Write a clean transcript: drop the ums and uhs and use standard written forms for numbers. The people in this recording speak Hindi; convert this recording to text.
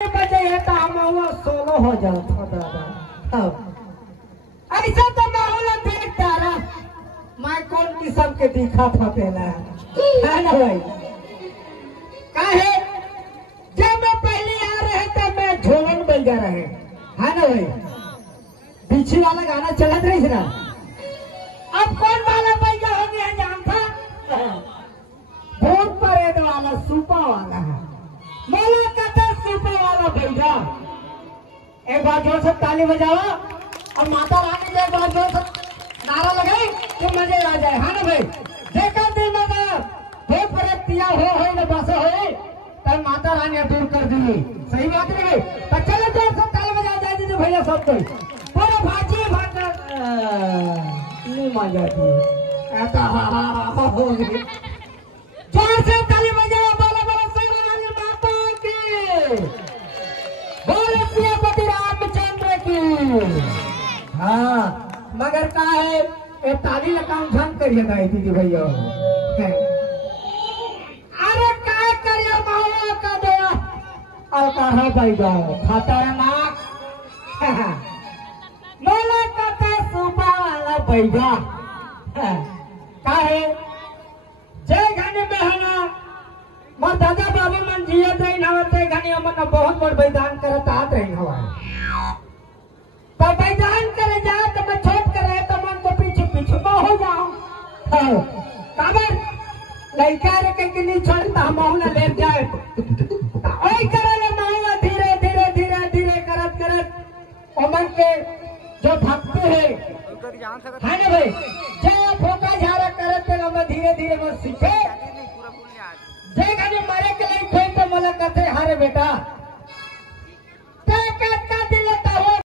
बजे है तो हम सोलो हो जाओ दादा। ऐसा तो माहौल देख तारा मैं कौन किस्म के दिखा था पहला है ना भाई। काहे जब मैं पहले आ रहे थे मैं झोलन बन जा रहे है ना भाई। पीछे वाला गाना चलत रही ना। अब कौन वाला बन गया हो गया जानता भूत परेड वाला सुपा वाला है मोला कहते सुपा वाला भैया। एक बार जोर से ताली बजाओ और माता रानी ने एक बार जोर से नारा लगाए तो मजे आ जाए है ना भाई। देखा दिन में भूत परेड पिया हो न बस हो तब माता रानी दूर कर दी। सही बात नहीं तो चलो जोर से ताली बजा जाए दीजिए भैया सब कोई बोलो भाजी भाटा नहीं मजा दी ऐसा हो गई। जोर से ताली बजाओ बोलो बोलो शेरावाली माता की बोलो सियापति रामचंद्र की। हाँ मगर का है ये ताली लगाऊं झंग करिए गाई दीदी भैया। अरे क्या करिए मावा का दया और कहा भाई जाओ खतरनाक मोला कहते सुपा वाला बैठा का है जय घने में है ना मोर दादा बाबू मन जिया दे नवते घने मन बहुत बड़ बलिदान करत आत रही हवा। तो बलिदान करे जा तो मैं छोट करे तो मन को पीछे पीछे हो जाऊं काबर लड़का रे के नहीं छोड़ता हम ना ले जाए ओई करे मांगा धीरे धीरे धीरे धीरे करत करत उमर के जो भक्त है ना भाई जय फोका झारा करत हम धीरे धीरे वो सीखे जय घने मारे